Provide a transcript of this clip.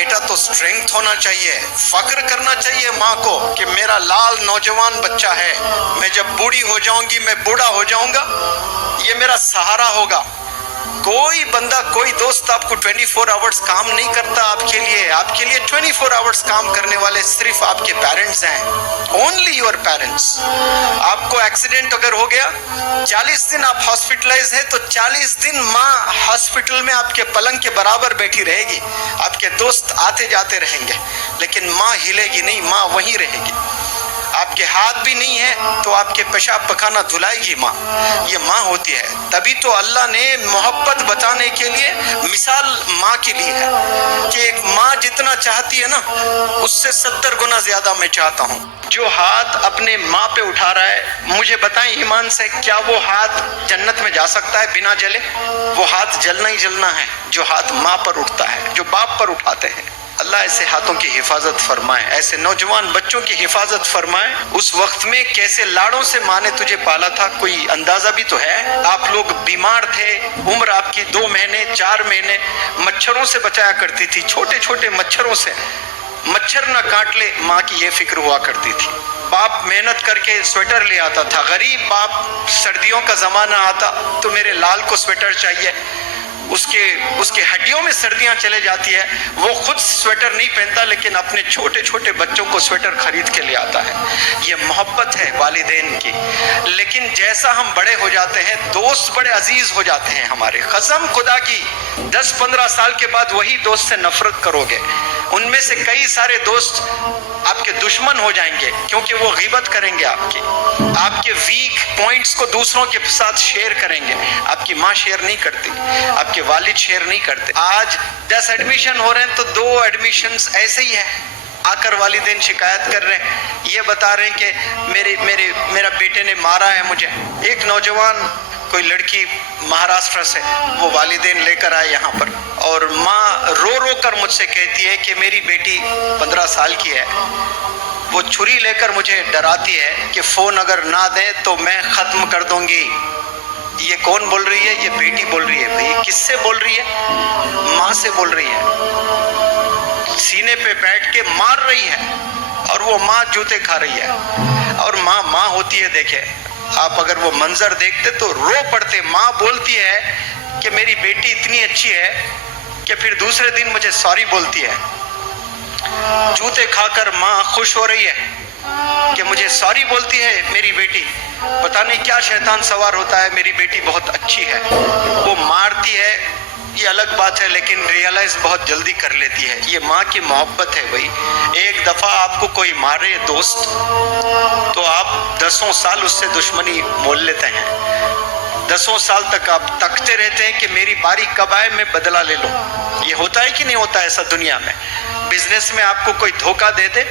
بیٹا تو اسٹرینگتھ ہونا چاہیے، فخر کرنا چاہیے ماں کو کہ میرا لال نوجوان بچہ ہے، میں جب بوڑھی ہو جاؤں گی، میں بوڑھا ہو جاؤں گا، یہ میرا سہارا ہوگا۔ کوئی بندہ، کوئی دوست آپ کو 24 آورز کام نہیں کرتا آپ کے لیے 24 آورز کام کرنے والے صرف آپ کے پیرنٹس ہیں، اونلی یور پیرنٹس۔ آپ کو ایکسیڈنٹ اگر ہو گیا، 40 دن آپ ہاسپٹلائز ہیں، تو 40 دن ماں ہاسپٹل میں آپ کے پلنگ کے برابر بیٹھی رہے گی، آپ کے دوست آتے جاتے رہیں گے، لیکن ماں ہلے گی نہیں، ماں وہیں رہے گی۔ آپ کے ہاتھ بھی نہیں ہے تو آپ کے پیشاب پخانہ دھلائے گی ماں، یہ ماں ہوتی ہے۔ تبھی تو اللہ نے محبت بتانے کے لیے مثال ماں کے لیے ہے کہ ایک ماں جتنا چاہتی ہے نا، اس سے 70 گنا زیادہ میں چاہتا ہوں۔ جو ہاتھ اپنے ماں پہ اٹھا رہا ہے، مجھے بتائیں ایمان سے، کیا وہ ہاتھ جنت میں جا سکتا ہے بنا جلے؟ وہ ہاتھ جلنا ہی جلنا ہے جو ہاتھ ماں پر اٹھتا ہے، جو باپ پر اٹھاتے ہیں۔ اللہ ایسے ہاتھوں کی حفاظت فرمائے، ایسے نوجوان بچوں کی حفاظت فرمائے۔ اس وقت میں کیسے لاڑوں سے ماں نے تجھے پالا تھا، کوئی اندازہ بھی تو ہے۔ آپ لوگ بیمار تھے، عمر آپ کی 2 مہینے 4 مہینے، مچھروں سے بچایا کرتی تھی، چھوٹے چھوٹے مچھروں سے، مچھر نہ کاٹ لے، ماں کی یہ فکر ہوا کرتی تھی۔ باپ محنت کر کے سویٹر لے آتا تھا، غریب باپ، سردیوں کا زمانہ آتا تو میرے لال کو سویٹر چاہیے، اس کے ہڈیوں میں سردیاں چلے جاتی ہے، وہ خود سویٹر نہیں پہنتا لیکن اپنے چھوٹے چھوٹے بچوں کو سویٹر خرید کے لے آتا ہے۔ یہ محبت ہے والدین کی۔ لیکن جیسا ہم بڑے ہو جاتے ہیں، دوست بڑے عزیز ہو جاتے ہیں ہمارے، قسم خدا کی 10-15 سال کے بعد وہی دوست سے نفرت کرو گے، ان میں سے کئی سارے دوست آپ کے دشمن ہو جائیں گے، کیونکہ وہ غیبت کریں گے آپ کے ویک پوائنٹس کو دوسروں کے ساتھ شیئر کریں گے۔ آپ کی ماں شیئر نہیں کرتی، آپ کے والد شیئر نہیں کرتے۔ آج 10 ایڈمیشن ہو رہے ہیں تو 2 ایڈمیشنز ایسے ہی ہیں، آ کر والدین شکایت کر رہے ہیں، یہ بتا رہے ہیں کہ میرا بیٹے نے مارا ہے مجھے۔ ایک نوجوان، کوئی لڑکی مہاراشٹر سے، وہ والدین لے کر آئے یہاں پر، اور ماں رو رو کر مجھ سے کہتی ہے کہ میری بیٹی 15 سال کی ہے، وہ چھری لے کر مجھے ڈراتی ہے کہ فون اگر نہ دیں تو میں ختم کر دوں گی۔ یہ کون بول رہی ہے؟ یہ بیٹی بول رہی ہے۔ بھئی کس سے بول رہی ہے؟ ماں سے بول رہی ہے، سینے پہ بیٹھ کے مار رہی ہے، اور وہ ماں جوتے کھا رہی ہے۔ اور ماں ہوتی ہے، دیکھیں آپ اگر وہ منظر دیکھتے تو رو پڑتے۔ ماں بولتی ہے کہ میری بیٹی اتنی اچھی ہے کہ پھر دوسرے دن مجھے سوری بولتی ہے۔ جوتے کھا کر ماں خوش ہو رہی ہے کہ مجھے سوری بولتی ہے میری بیٹی، پتہ نہیں کیا شیطان سوار ہوتا ہے، میری بیٹی بہت اچھی ہے۔ وہ مارتی ہے، یہ الگ بات ہے، لیکن ریئلائز بہت جلدی کر لیتی ہے۔ یہ ماں کی محبت ہے بھائی۔ ایک دفعہ آپ کو کوئی مارے دوست تو آپ 10 سال اس سے دشمنی مول لیتے ہیں، 10 سال تک آپ تکتے رہتے ہیں کہ میری باری کب آئے، میں بدلہ لے لوں۔ یہ ہوتا ہے کہ نہیں ہوتا ایسا دنیا میں؟ بزنس میں آپ کو کوئی دھوکہ دے دے